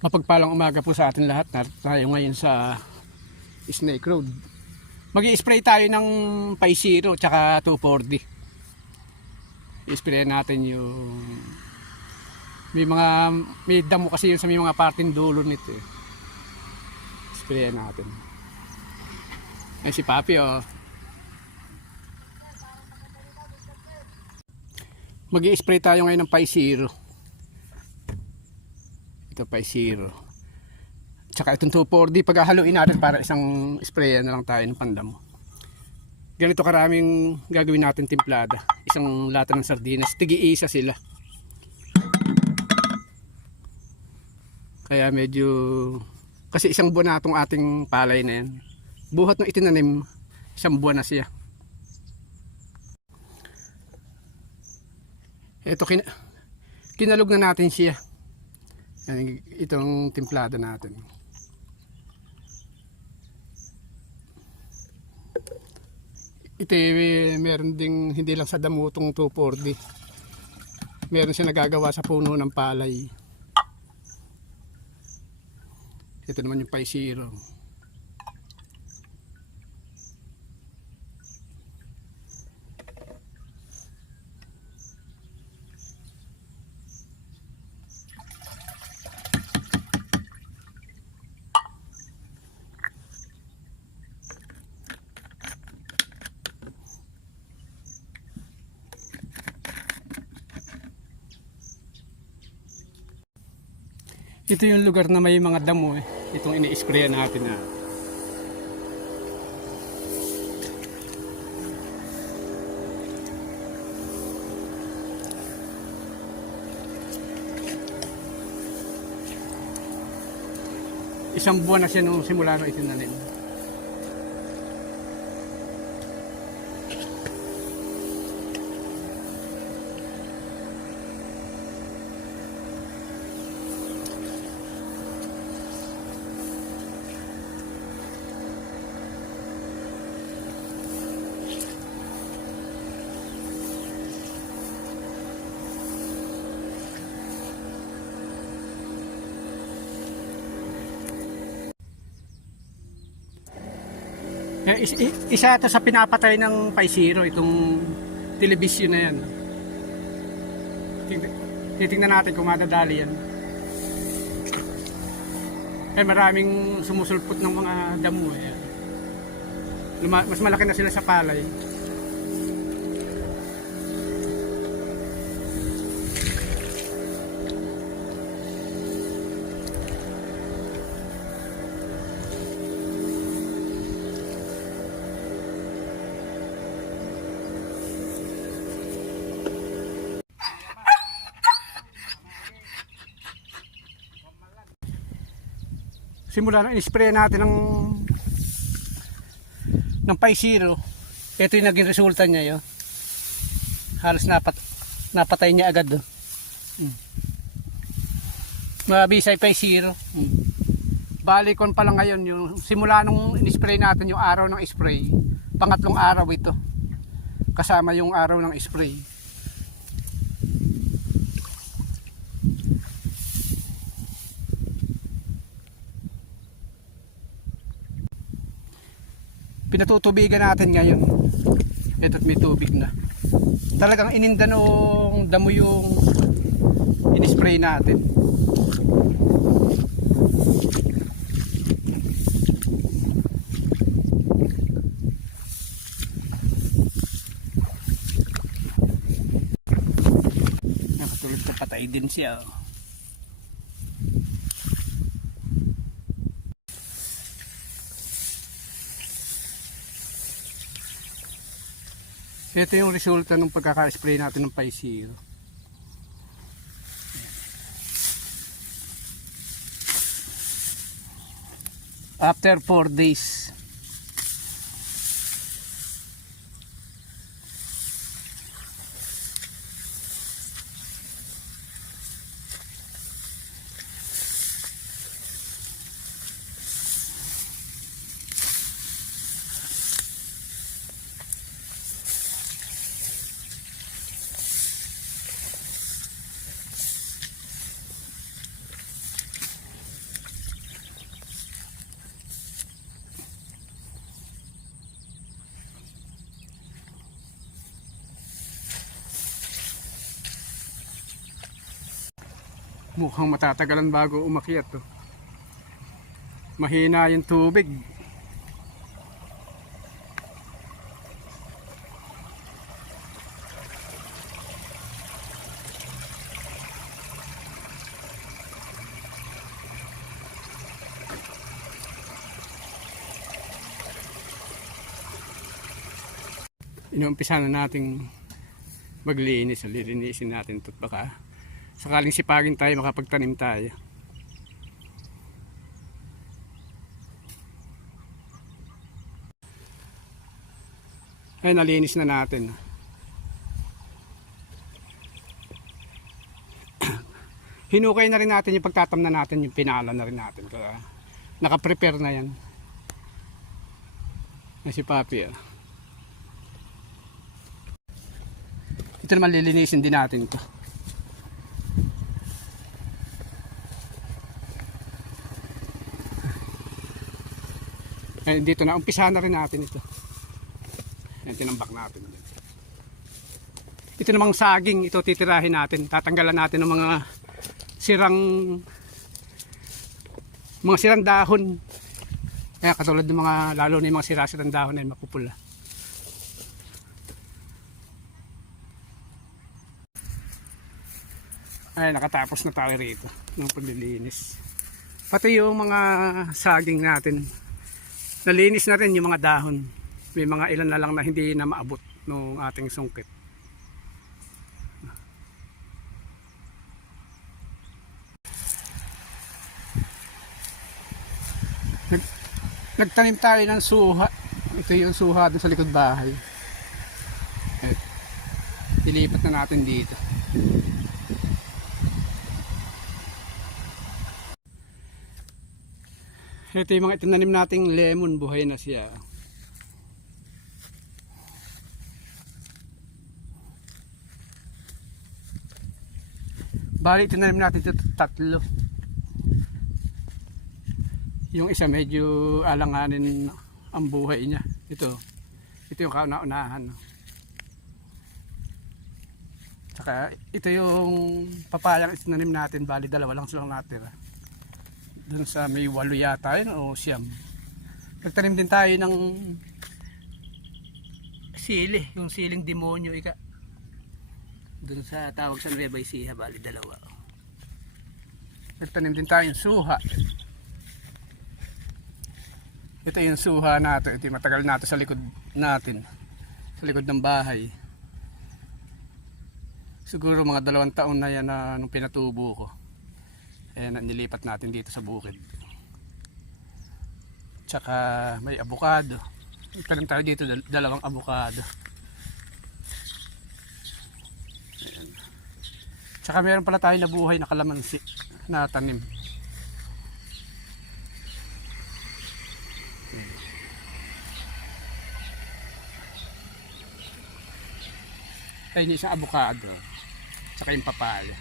Mapagpalang umaga po sa atin lahat. Narito tayo ngayon sa Snake Road. Mag-i-spray tayo ng Paisiro tsaka 240. I-spray natin yung may damo kasi yun sa may mga parting dulo nito eh. Spray natin. Ayan si Papi oh. Mag-i-spray tayo ngayon ng Paisiro. Ito Paisiro. Tsaka itong 240 paghahaluin natin para isang sprayer na lang tayo ng pandamo. Ganito karaming gagawin natin timplada. Isang lata ng sardinas, tigi-isa sila. Kaya medyo kasi isang buwan na itong ating palay na yan. Buhat ng itinanim, isang buwan na siya. Ito kinalog na natin siya. Itong timplada natin. Ito meron ding hindi lang sa damo itong 240. Meron siya nagagawa sa puno ng palay. Ito naman yung Paisiro. Ito yung lugar na may mga damo eh. Itong ini-spray natin na. Isang buwan na siya nung simula nung itinanim. Isa ito sa pinapatay ng Paisiro, itong telebisyon na yan. Titingnan natin kung madadali yan. Maraming sumusulpot ng mga damo. Mas malaki na sila sa palay. Simula na in-spray natin ng Paisiro. Ito yung naging resulta niya yun. Halos napatay niya agad. Mabisay Paisiro. Balikon pa lang ngayon yung simula nung in-spray natin yung araw ng spray. Pangatlong araw ito. Kasama yung araw ng spray. Pinatutubigan natin ngayon. Ito't may tubig na. Talagang ininda nung damo yung in-spray natin. Nakatulad na patay din siya. Ito yung resulta ng pagkaka-spray natin ng Paisiro. After 4 days. Mukhang matatagalan bago umakyat to. Mahina yung tubig. Inuumpisa na nating maglinis. Lilinisin natin ito baka sakaling sipagin tayo makapagtanim tayo. Ay, nalinis na natin. Hinukay na rin natin yung pagtatamna natin, yung pinala na rin natin. Kaya naka-prepare na yan. Na si Papi. Ito naman lilinisin din natin ito. Ay, dito na, umpisahan na rin natin ito. Yan, tinambak natin. Ito namang saging, ito titirahin natin. Tatanggalan natin ng mga sirang dahon. Kaya katulad ng mga, lalo na yung mga sirang dahon ay mapupula. Ay, nakatapos na tayo rito ng paglilinis. Pati yung mga saging natin, nalinis na rin yung mga dahon. May mga ilan na lang na hindi na maabot ng ating sungkit. Nagtanim tayo ng suha. Ito yung suha doon sa likod bahay. Ilipat na natin dito. Ito yung mga itinanim nating lemon, buhay na siya. Bali, itinanim natin ito tatlo. Yung isa medyo alanganin ang buhay niya. Ito yung kauna-unahan. Tsaka ito yung papayang itinanim natin, bali dalawa lang silang natira. Doon sa may 8 yata yun o 9. Nagtanim din tayo ng sili, yung siling demonyo ika. Doon sa tawag sa Nueva Ecija, bali dalawa. Nagtanim din tayo ng suha. Ito yung suha natin, ito yung matagal natin sa likod natin. Sa likod ng bahay. Siguro mga 2 taon na yan na nung pinatubo ko. Ayan, nilipat natin dito sa bukid. Tsaka may abukado. Tanim tayo dito, 2 abukado. Ayan. Tsaka meron pala tayo na buhay na kalamansi na tanim. Ayan yung isang abukado. Tsaka yung papaya.